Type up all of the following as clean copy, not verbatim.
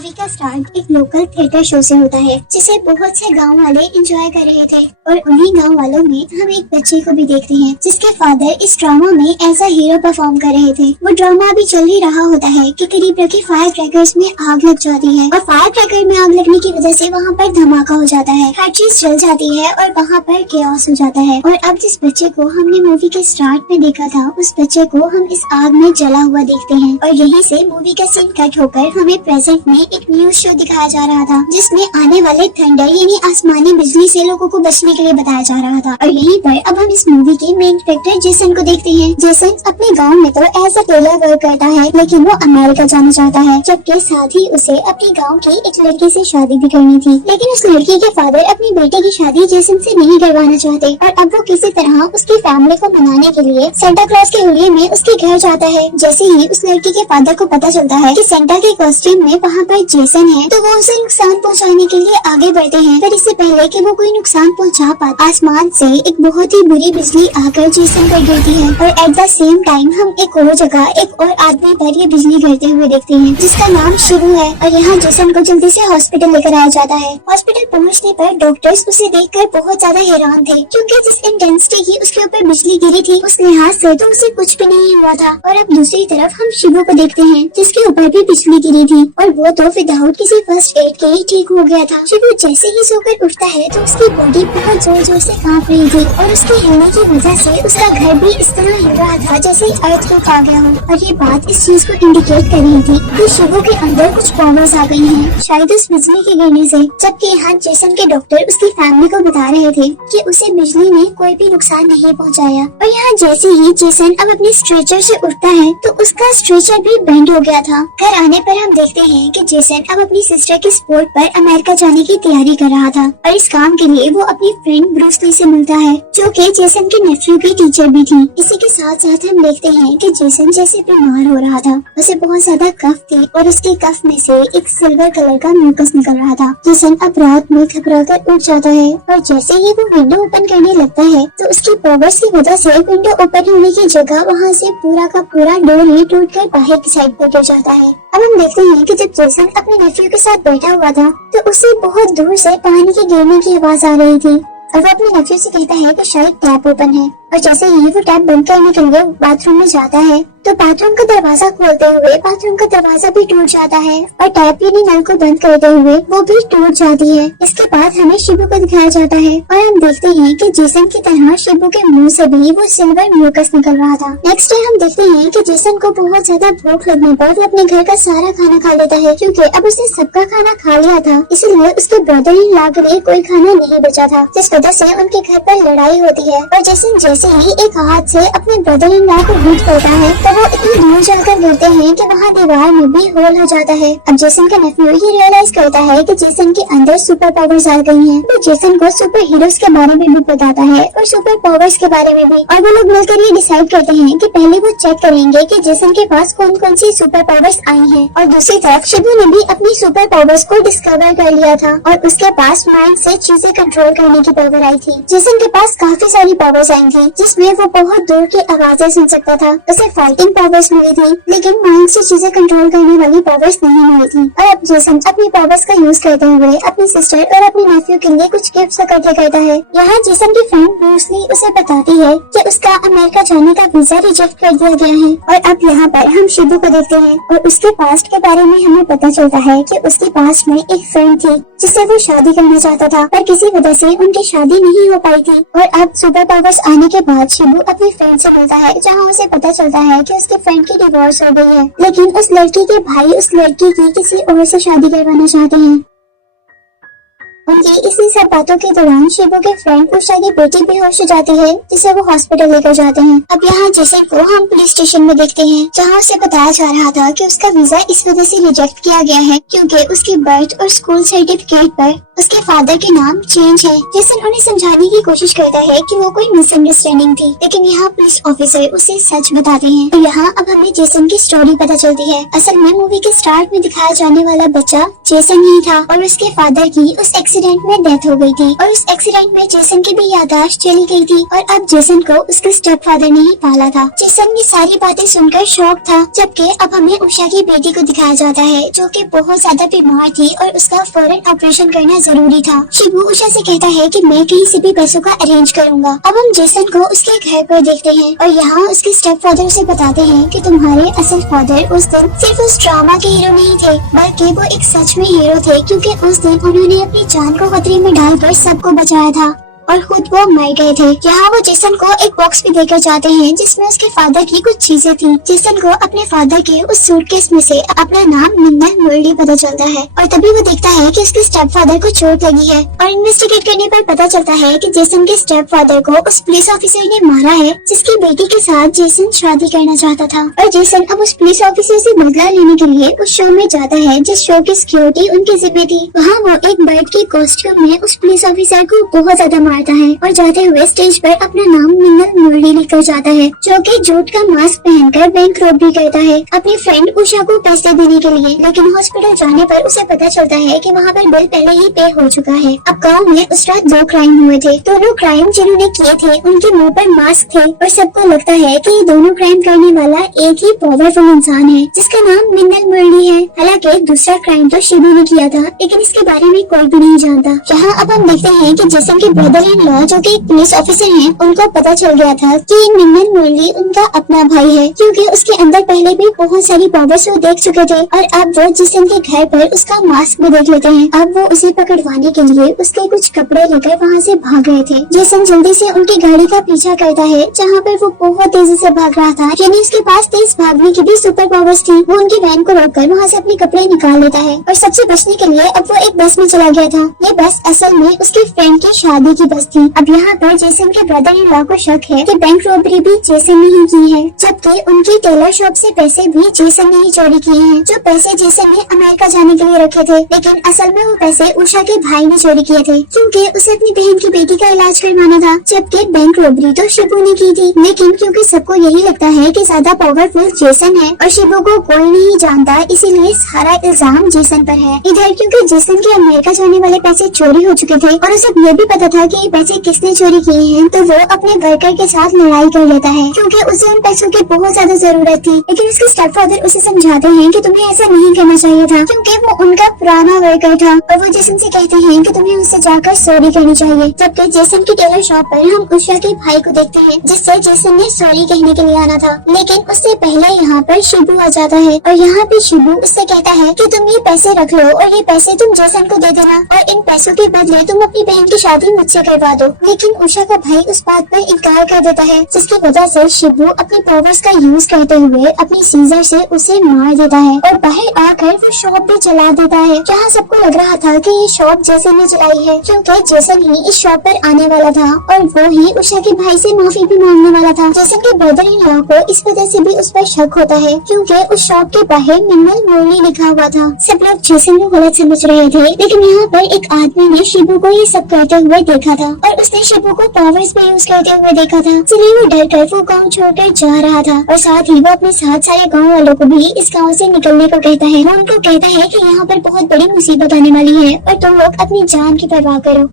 Movie का start एक local theatre show से होता है जिसे बहुत से गांव वाले एंजॉय कर रहे थे और उन्हीं गांव वालों में हम एक बच्चे को भी देखते हैं जिसके फादर इस ड्रामा में एज अ हीरो परफॉर्म कर रहे थे। वो ड्रामा अभी चल ही रहा होता है कि करीब रखी फायर क्रैकर्स में आग लग जाती है और फायर क्रैकर में आग लगने की वजह से वहाँ पर धमाका हो जाता है, हर चीज जल जाती है और वहाँ पर केओस हो जाता है। और अब जिस बच्चे को हमने मूवी के स्टार्ट में देखा था उस बच्चे को हम इस आग में जला हुआ देखते हैं और यहीं से मूवी का सीन कट होकर हमें प्रेजेंट में एक न्यूज शो दिखाया जा रहा था जिसमें आने वाले थंडर यानी आसमानी बिजली से लोगों को बचने के लिए बताया जा रहा था। और यहीं पर अब हम इस मूवी के मेन कैरेक्टर जेसन को देखते हैं। जेसन अपने गांव में तो एज अ टेलर वर्क करता है लेकिन वो अमेरिका जाना चाहता है, जबकि साथ ही उसे अपने गाँव की एक लड़की से शादी भी करनी थी। लेकिन उस लड़की के फादर अपनी बेटे की शादी जेसन से नहीं करवाना चाहते और अब वो किसी तरह उसकी फैमिली को मनाने के लिए सेंटा क्लॉज के हुलिये में उसके घर जाता है। जैसे ही उस लड़की के फादर को पता चलता है कि सेंटा के कॉस्ट्यूम में वहाँ पर जेसन है तो वो उसे नुकसान पहुँचाने के लिए आगे बढ़ते हैं। पर इससे पहले कि वो कोई नुकसान पहुँचा पाते आसमान से एक बहुत ही बुरी बिजली आकर जेसन पर गिरती है और एट द सेम टाइम हम एक और जगह एक और आदमी पर ये बिजली गिरते हुए देखते हैं जिसका नाम शिबू है। और यहाँ जेसन को जल्दी से हॉस्पिटल लेकर आया जाता है। हॉस्पिटल पहुँचने पर डॉक्टर्स उसे देखकर बहुत ज्यादा हैरान थे क्योंकि जिस इंटेंसिटी की उसके ऊपर बिजली गिरी थी उस लिहाज से तो उसे कुछ भी नहीं हुआ था। और अब दूसरी तरफ हम शिबू को देखते हैं जिसके ऊपर भी बिजली गिरी थी और वो तो विदाउट किसी फर्स्ट एड के ही ठीक हो गया था। शिबू जैसे ही सोकर उठता है तो उसकी बॉडी बहुत जोर जोर से कांप रही थी और उसके हिलने की वजह से उसका घर भी इस तरह हिल रहा था जैसे अर्थ को खा गया हो। और ये बात इस चीज को इंडिकेट कर रही थी कि शिबू के अंदर कुछ पावर्स आ गई हैं, शायद उस बिजली के गिरने से। जबकि यहाँ जेसन के डॉक्टर उसकी फैमिली को बता रहे थे कि उसे बिजली ने कोई भी नुकसान नहीं पहुँचाया। और यहाँ जैसे ही जेसन अब अपने स्ट्रेचर से उठता है तो उसका स्ट्रेचर भी बेंड हो गया था। घर आने पर हम देखते हैं कि जेसन अब अपनी सिस्टर की सपोर्ट पर अमेरिका जाने की तैयारी कर रहा था और इस काम के लिए वो अपनी फ्रेंड ब्रूस ली से मिलता है जो कि जेसन की नेफ्यू की टीचर भी थी। इसी के साथ साथ हम देखते हैं कि जेसन जैसे बीमार हो रहा था, उसे बहुत ज्यादा कफ थी और उसके कफ में से एक सिल्वर कलर का म्यूकस निकल रहा था। जेसन अब रात में घबराकर उठ जाता है और जैसे ही वो विंडो ओपन करने लगता है तो उसकी पावर्स की वजह से विंडो ओपन होने की जगह वहाँ से पूरा का पूरा डोर ही टूटकर बाहर की साइड पर गिर जाता है। अब हम देखते हैं कि जब जेसन अपने नेफ्यू के साथ बैठा हुआ था तो उसे बहुत दूर से पानी के गिरने की आवाज आ रही थी और वो अपने नेफ्यू से कहता है कि शायद टैप ओपन है। और जैसे ही वो टैप बंद करने के लिए बाथरूम में जाता है तो बाथरूम का दरवाजा खोलते हुए बाथरूम का दरवाजा भी टूट जाता है और टैप यानी नल को बंद करते हुए वो भी टूट जाती है। इसके बाद हमें शिबू को दिखाया जाता है और हम देखते हैं कि जेसन की तरह शिबू के मुंह से भी वो सिल्वर म्यूकस निकल रहा था। नेक्स्ट डे हम देखते हैं कि जेसन को बहुत ज्यादा भूख लगने पर वो अपने घर का सारा खाना खा लेता है क्योंकि अब उसने सबका खाना खा लिया था, इसलिए उसके ब्रदर इन लॉ के लिए कोई खाना नहीं बचा था जिस वजह से उनके घर पर लड़ाई होती है। और जेसन जैसे ही एक हाथ से अपने ब्रदर इन लॉ को हिट करता है तो वो इतनी दूर जाकर गिरते हैं कि वहाँ दीवार में भी होल हो जाता है। अब जेसन का नेफ्यू ये रियलाइज करता है कि जेसन के अंदर सुपर पावर्स आ गई हैं। वो जेसन को सुपर हीरोज के बारे में भी बताता है और सुपर पावर्स के बारे में भी। और वो लोग मिलकर ये डिसाइड करते हैं कि पहले वो चेक करेंगे कि जेसन के पास कौन कौन सी सुपर पावर्स आई हैं। और दूसरी तरफ शिबू ने भी अपनी सुपर पावर्स को डिस्कवर कर लिया था और उसके पास माइंड से चीजें कंट्रोल करने की पावर आई थी। जेसन के पास काफी सारी पावर्स आई थी जिसमें वो बहुत दूर की आवाजें सुन सकता था। उसे फाइटिंग पावर्स मिली थी लेकिन माइंड से चीजें कंट्रोल करने वाली पावर्स नहीं मिली थी। और अब जेसन अपनी पावर्स का यूज करते हुए अपनी सिस्टर और अपने नेफ्यू के लिए कुछ गिफ्ट्स इकट्ठे करता है। यहाँ जेसन की फ्रेंड ब्रूस ली उसे बताती है कि उसका अमेरिका जाने का वीजा रिजेक्ट कर दिया गया है। और अब यहाँ पर हम शिबू को देखते हैं और उसके पास्ट के बारे में हमें पता चलता है कि उसके पास्ट में एक फ्रेंड थी जिससे वो शादी करना चाहता था पर किसी वजह से उनकी शादी नहीं हो पाई थी। और अब सुपर पावर्स आने के बाद शिबू अपनी फ्रेंड से मिलता है जहाँ उसे पता चलता है कि उसके फ्रेंड की डिवोर्स हो गई है लेकिन उस लड़की के भाई उस लड़की की किसी और से शादी करवाना चाहते हैं। उनकी इसी सब बातों के दौरान शिबू के फ्रेंड उषा की बेटी बेहोश हो जाती है जिसे वो हॉस्पिटल लेकर जाते हैं। अब यहाँ जेसन को हम पुलिस स्टेशन में देखते हैं जहाँ उसे बताया जा रहा था कि उसका वीजा इस वजह से रिजेक्ट किया गया है क्योंकि उसकी बर्थ और स्कूल सर्टिफिकेट पर उसके फादर के नाम चेंज है। जेसन उन्हें समझाने की कोशिश करता है कि वो कोई मिसअंडरस्टैंडिंग थी लेकिन यहाँ पुलिस ऑफिसर उसे सच बताते हैं। तो यहाँ अब हमें जेसन की स्टोरी पता चलती है। असल में मूवी के स्टार्ट में दिखाया जाने वाला बच्चा जेसन ही था और उसके फादर की उस एक्सीडेंट में डेथ हो गई थी और उस एक्सीडेंट में जेसन की भी याददाश्त चली गई थी और अब जेसन को उसके स्टेप फादर ने ही पाला था। जेसन की सारी बातें सुनकर शॉक था, जबकि अब हमें उषा की बेटी को दिखाया जाता है जो कि बहुत ज्यादा बीमार थी और उसका फौरन ऑपरेशन करना जरूरी था। शिबू उषा से कहता है कि मैं कहीं से भी पैसों का अरेंज करूंगा। अब हम जेसन को उसके घर पर देखते हैं और यहाँ उसके स्टेप फादर से बताते हैं कि तुम्हारे असल फादर उस दिन सिर्फ उस ड्रामा के हीरो नहीं थे, बल्कि वो एक सच में हीरो थे, क्योंकि उस दिन उन्होंने अपनी जान को खतरे में डालकर सबको बचाया था और खुद वो मर गए थे। यहाँ वो जेसन को एक बॉक्स भी देकर जाते हैं जिसमें उसके फादर की कुछ चीजें थी। जेसन को अपने फादर के उस सूटकेस में से अपना नाम मिन्नल मुरली पता चलता है और तभी वो देखता है कि उसके स्टेप फादर को चोट लगी है और इन्वेस्टिगेट करने पर पता चलता है कि जेसन के स्टेप फादर को उस पुलिस ऑफिसर ने मारा है जिसकी बेटी के साथ जेसन शादी करना चाहता था। और जेसन अब उस पुलिस ऑफिसर से बदला लेने के लिए उस शो में जाता है जिस शो की सिक्योरिटी उनकी जिम्मे थी। वहाँ वो एक बर्ड के कॉस्ट्यूम में उस पुलिस ऑफिसर को बहुत ज्यादा मारता है और जाते हुए स्टेज पर अपना नाम मिन्नल मुरली लिखकर जाता है, जो कि जूट का मास्क पहनकर बैंक रॉबरी करता है अपनी फ्रेंड उषा को पैसे देने के लिए। लेकिन हॉस्पिटल जाने पर उसे पता चलता है कि वहाँ पर बिल पहले ही पे हो चुका है। अब गांव में उस रात 2 क्राइम हुए थे। दोनों क्राइम जिन्होंने किए थे उनके मुंह पर मास्क थे और सबको लगता है कि ये दोनों क्राइम करने वाला एक ही पावरफुल इंसान है जिसका नाम मिन्नल मुरली है। हालांकि दूसरा क्राइम तो शिबू ने किया था, लेकिन इसके बारे में कोई भी नहीं जानता। यहाँ अब हम देखते हैं कि जेसन के ब्रदर इन लॉ जो कि एक पुलिस ऑफिसर हैं, उनको पता चल गया था कि मिन्नल मुरली उनका अपना भाई है, क्योंकि उसके अंदर पहले भी बहुत सारी पावर्स वो देख चुके थे और अब वो जेसन के घर पर उसका मास्क भी देख लेते हैं। अब वो उसे पकड़वाने के लिए उसके कुछ कपड़े लेकर वहाँ से भाग रहे थे। जेसन जल्दी से उनकी गाड़ी का पीछा करता है जहाँ पर वो बहुत तेजी से भाग रहा था, यानी उसके पास तेज भागने की भी सुपर पावर्स थी। वो उनकी वैन को रोककर वहाँ से अपने कपड़े निकाल लेता है और सबसे बचने के लिए अब वो एक बस में चला गया था। ये बस असल में उसके फ्रेंड की शादी की बस थी। अब यहाँ पर जेसन के ब्रदर इन लॉ को शक है कि बैंक रॉबरी भी जेसन ने ही की है, जबकि उनकी टेलर शॉप से पैसे भी जेसन ने ही चोरी किए हैं, जो पैसे जेसन ने अमेरिका जाने के लिए रखे थे। लेकिन असल में वो पैसे उषा के भाई ने चोरी किए थे, क्योंकि उसे अपनी बहन की बेटी का इलाज करवाना था, जबकि बैंक रॉबरी तो शिबू ने की थी। लेकिन क्योंकि सबको यही लगता है कि ज्यादा पावरफुल जेसन है और शिबू को कोई नहीं जानता, इसीलिए सारा इल्जाम जेसन पर है। इधर क्योंकि जेसन के अमेरिका जाने वाले पैसे चोरी हो चुके थे और उसे ये भी पता था कि ये पैसे किसने चोरी किए हैं, तो वो अपने वर्कर के साथ लड़ाई कर लेता है, क्योंकि उसे उन पैसों की बहुत ज्यादा जरूरत थी। लेकिन उसके स्टेप फादर उसे समझाते हैं कि तुम्हें ऐसा नहीं करना चाहिए था, क्योंकि वो उनका पुराना वर्कर था। और वो जेसन से कहते हैं कि तुम्हें उससे जाकर सॉरी कहनी चाहिए। जबकि जेसन की टेलर शॉप पर हम उषा के भाई को देखते हैं, जिससे जेसन ने सॉरी कहने के लिए आना था। लेकिन उससे पहले यहाँ पर शिबू आ जाता है और यहाँ पे शिबू उससे कहता है कि तुम ये पैसे रख लो और ये पैसे तुम जेसन को दे देना और इन पैसों के बदले तुम अपनी बहन की शादी मुझसे करवा दो। लेकिन उषा का भाई उस बात पर इनकार कर देता है, जिसकी वजह से शिबू अपनी पावर्स का यूज करते हुए अपनी सीजर से उसे मार देता है और बाहर आकर वो शॉप भी जला देता है। जहाँ सबको लग रहा था कि ये शॉप जेसन ने जलाई है, क्योंकि जेसन ही इस शॉप पर आने वाला था और वो ही उषा के भाई से माफी भी मांगने वाला था। जेसन के ब्रदर इन लॉ को इस वजह से भी उस पर शक होता है, क्योंकि उस शॉप के बाहर मिन्नल मुरली लिखा हुआ था। सब लोग जेसन को गलत समझ रहे थे, लेकिन यहाँ पर एक आदमी ने शिबू को ये सब करते हुए देखा था और उसने शिबू को पावर्स भी यूज करते हुए देखा था, इसलिए वो डर कर वो गाँव छोड़कर जा रहा था और साथ ही वो अपने साथ सारे गाँव वालों को भी इस गाँव से निकलने को कहता है। वो उनको कहता है कि यहाँ पर बहुत बड़ी मुसीबत आने वाली है और तुम लोग अपनी जान की परवाह करो।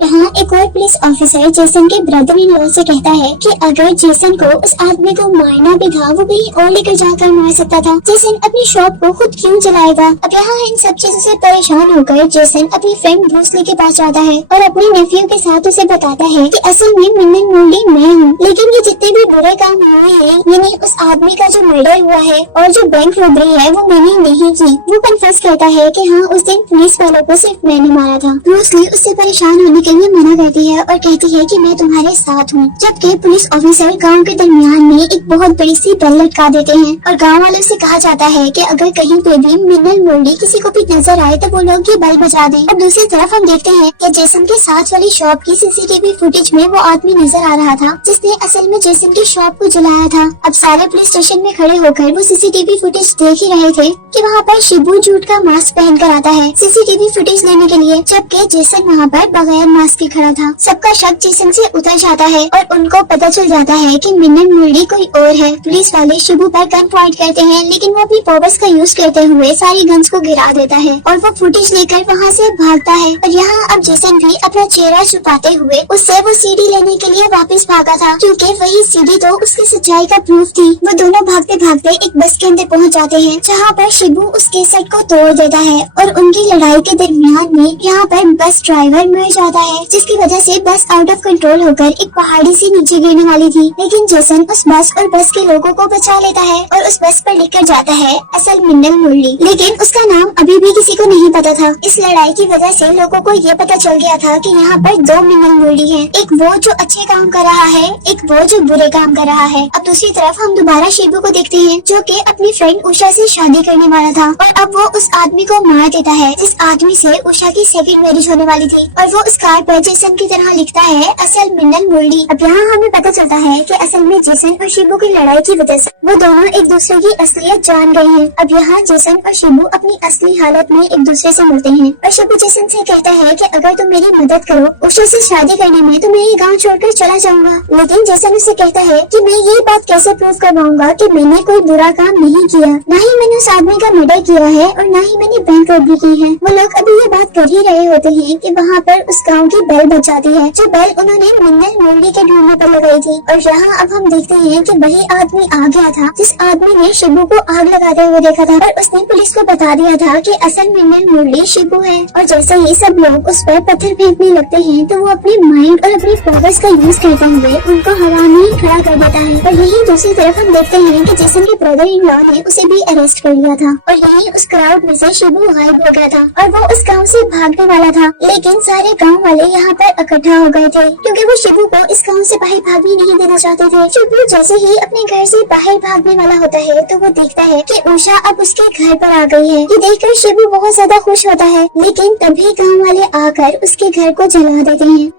यहाँ एक और पुलिस ऑफिसर जेसन के ब्रदर इन लॉ से कहता है कि अगर जेसन को उस आदमी को मारना भी था, वो कहीं और लेकर जाकर मार सकता था। जेसन अपनी शॉप को खुद क्यों जलाएगा? अब यहाँ इन सब चीजों से परेशान होकर जेसन अपनी फ्रेंड ब्रूस ली के पास जाता है और अपने नेफ्यू के साथ उसे बताता है कि असल में मिन्नल मुरली मैं हूँ, लेकिन ये जितने भी बुरे काम हुए हैं, यानी उस आदमी का जो मर्डर हुआ है और जो बैंक रॉबरी है, वो मैंने नहीं की। वो कन्फेस करता है कि हाँ, उस दिन पुलिस वालों को सिर्फ मैंने मारा था। ब्रूस ली उससे परेशान होने के लिए मना करती है और कहती है कि मैं तुम्हारे साथ हूँ। जबकि पुलिस ऑफिसर गांव के दरमियान में एक बहुत बड़ी सी बेल लटका देते हैं और गांव वालों से कहा जाता है कि अगर कहीं पे भी मिन्नल मुरली किसी को भी नजर आए तो वो लोग ये बेल बजा दें। और दूसरी तरफ हम देखते हैं कि जेसन के साथ वाली शॉप की सीसीटीवी फुटेज में वो आदमी नजर आ रहा था जिसने असल में जेसन की शॉप को जलाया था। अब सारे पुलिस स्टेशन में खड़े होकर वो सीसीटीवी फुटेज देख ही रहे थे कि वहाँ पर शिबू जूट का मास्क पहन कर आता है सीसीटीवी फुटेज लेने के लिए, जबकि जेसन वहाँ पर बगैर मास्क के खड़ा था। सबका शक जेसन से उतर जाता है और उनको पता चल जाता है कि मिन्नल मुरली कोई और है। पुलिस वाले शिबू पर गन पॉइंट करते हैं, लेकिन वो अपनी पावर्स का यूज करते हुए सारी गन्स को गिरा देता है और वो फुटेज लेकर वहाँ से भागता है। और यहाँ अब जेसन भी अपना चेहरा छुपाते हुए उससे वो सीडी लेने के लिए वापस भागा था, क्योंकि वही सीडी तो उसकी सच्चाई का प्रूफ थी। वो दोनों भागते भागते एक बस के अंदर पहुँच जाते हैं, जहाँ पर शिबू उस केसट को तोड़ देता है और उनकी लड़ाई के दरमियान में यहाँ पर बस ड्राइवर मर जाता है, जिसकी वजह से बस आउट ऑफ कंट्रोल होकर एक पहाड़ी से नीचे गिरने वाली थी। लेकिन जेसन उस बस और बस के लोगों को बचा लेता है और उस बस पर लेकर जाता है असल मिन्नल मुरली, लेकिन उसका नाम अभी भी किसी को नहीं पता था। इस लड़ाई की वजह से लोगों को ये पता चल गया था कि यहाँ पर दो मिन्नल मुरली हैं, एक वो जो अच्छे काम कर रहा है, एक वो जो बुरे काम कर रहा है। अब दूसरी तरफ हम दोबारा शिबू को देखते हैं, जो कि अपनी फ्रेंड उषा से शादी करने वाला था और अब वो उस आदमी को मार देता है जिस आदमी से उषा की सेकंड मैरिज होने वाली थी। और वो उस कार्ड पर जेसन की तरह लिखता है असल मिन्नल मुरली। अब यहाँ हमें पता चलता है कि असल में जेसन और शिबू की लड़ाई की वजह से वो दोनों एक दूसरे की असलियत जान गए हैं। अब यहाँ जेसन और शिबू अपनी असली हालत में एक दूसरे से मिलते हैं और शिबू जेसन से कहता है कि अगर तुम मेरी मदद करो उषा से शादी करने में तो मैं ये गाँव छोड़कर चला जाऊंगा। लेकिन जेसन उसे कहता है कि मैं ये बात कैसे प्रूव कर पाऊंगा कि मैंने कोई बुरा काम नहीं किया, न ही मैंने उस आदमी का मर्डर किया है और न ही मैंने बैंक रॉबरी की है। वो लोग अभी ये बात कर ही रहे होते हैं कि वहाँ पर उस गाँव की बेल बज जाती है, जो बेल उन्होंने मिन्नल मुरली के ढूंढने पर लगाई थी। और यहाँ अब हम देखते हैं कि वही आदमी आ गया था जिस आदमी ने शिबू को आग लगाते हुए देखा था और उसने पुलिस को बता दिया था कि असल मिन्नल मुरली शिबू है। और जैसे ही सब लोग उस पर पत्थर फेंकने लगते हैं तो वो अपने माइंड और अपनी पावर्स का यूज करते हुए उनको हवा में खड़ा कर देता है। और यही दूसरी तरफ हम देखते हैं कि जेसन के ब्रदर इन लॉ ने उसे भी अरेस्ट कर लिया था और यही उस क्राउड में से शिबू गायब हो गया था और वो उस गाँव से भागने वाला था। लेकिन सारे गाँव वाले यहाँ पर इकट्ठा हो गए थे, क्योंकि वो शिबू को इस गाँव से बाहर भागने नहीं देना चाहते थे। शिबू जैसे ही अपने घर से बाहर भागने वाला होता है तो वो देखता है कि उषा अब उसके घर पर आ गई है। ये देखकर शिबू बहुत ज्यादा खुश होता है, लेकिन तभी गाँव वाले आकर उसके घर को जला देते हैं।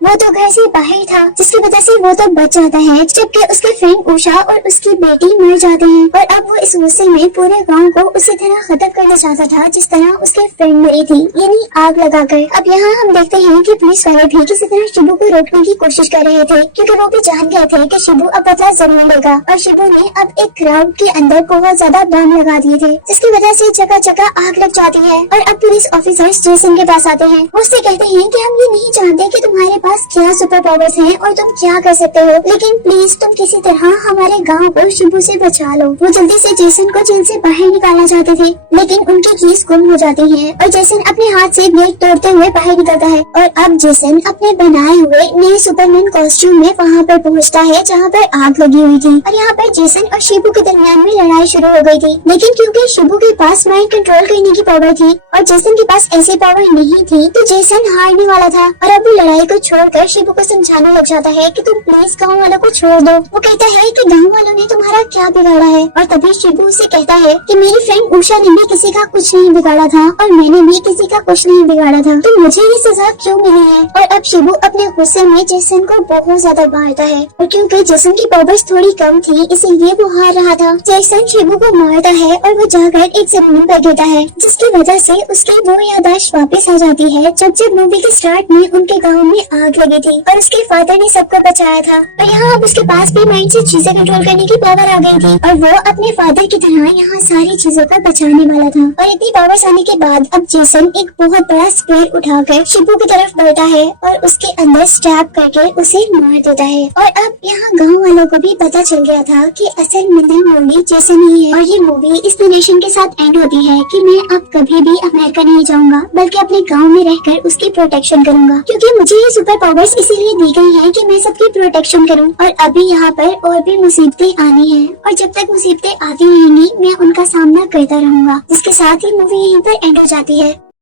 वो तो घर से बाहर था, जिसकी वजह से वो तो बच जाता है, जबकि उसके फ्रेंड उषा और उसकी बेटी मर जाते हैं। और अब वो इस गुस्से में पूरे गांव को उसी तरह खत्म करना चाहता था जिस तरह उसके फ्रेंड मरी थी, यानी आग लगाकर। अब यहाँ हम देखते हैं कि पुलिस वाले भी किसी तरह शिबू को रोकने की कोशिश कर रहे थे, क्योंकि वो भी जान गए थे कि शिबू अब बदला जरूर लेगा। और शिबू ने अब एक क्राउड के अंदर बहुत ज्यादा बम लगा दिए थे, जिसकी वजह से जगह जगह आग लग जाती है। और अब पुलिस ऑफिसर्स जेसन के पास आते हैं, उससे कहते हैं कि हम ये नहीं जानते कि तुम्हारे पास क्या सुपर पावर्स हैं और तुम क्या कर सकते हो, लेकिन प्लीज तुम किसी तरह हमारे गांव को शिबू से बचा लो। वो जल्दी से जेसन को जेल से बाहर निकालना चाहते थे, लेकिन उनकी कीज गुम हो जाती है और जेसन अपने हाथ से गेट तोड़ते हुए बाहर निकलता है। और अब जेसन अपने बनाए हुए नए सुपरमैन कॉस्ट्यूम में वहाँ पर पहुँचता है जहाँ पर आग लगी हुई थी। और यहाँ पर जेसन और शिबू के दरमियान में लड़ाई शुरू हो गई थी, लेकिन क्योंकि शिबू के पास माइंड कंट्रोल करने की पावर थी और जेसन के पास ऐसी पावर नहीं थी, तो जेसन हारने वाला था। और अब वो लड़ाई को छोड़कर शिबू को समझाने लग जाता है कि तुम प्लीज गाँव वालों को छोड़ दो। वो कहता है कि गाँव वालों ने तुम्हारा क्या बिगाड़ा है। और तभी शिबू उसे कहता है कि मेरी फ्रेंड उषा ने भी किसी का कुछ नहीं बिगाड़ा था और मैंने भी किसी का कुछ नहीं बिगाड़ा था, तो मुझे ये सजा क्यों मिली है। और अब शिबू अपने गुस्से में जेसन को बहुत ज्यादा मारता है और क्योंकि जेसन की पावर्स थोड़ी कम थी इसीलिए वो हार रहा था। जेसन शिबू को मारता है और वो जाकर एक जमीन पर गिरता है, जिसकी वजह से उसकी वो याददाश्त वापस आ जाती है जब मूवी के स्टार्ट में उनके गाँव में आग लगी थी और उसके फादर ने सबको बचाया था। और यहाँ अब उसके पास भी माइंड से चीजें कंट्रोल करने की पावर आ गई थी और वो अपने फादर की तरह यहाँ सारी चीजों को बचाने वाला था। और इतनी पावर्स आने के बाद अब जेसन एक बहुत बड़ा स्पेयर उठाकर शिबू की तरफ बढ़ता है और उसके अंदर स्टैब करके उसे मार देता है। और अब यहाँ गाँव वालों को भी पता चल गया था कि असल मिन्नल मुरली जेसन ही है। और ये मूवी इस नरेशन के साथ एंड होती है कि मैं अब कभी भी अमेरिका नहीं जाऊंगा, बल्कि अपने गाँव में रहकर उसकी प्रोटेक्शन करूंगा, क्योंकि मुझे ये सुपर पावर्स इसीलिए दी गई है कि मैं सबकी प्रोटेक्शन करूं। और अभी यहाँ पर और भी मुसीबतें आनी है और जब तक मुसीबतें आती रहेंगी मैं उनका सामना करता रहूंगा। जिसके साथ ही मूवी यहीं पर एंड हो जाती है।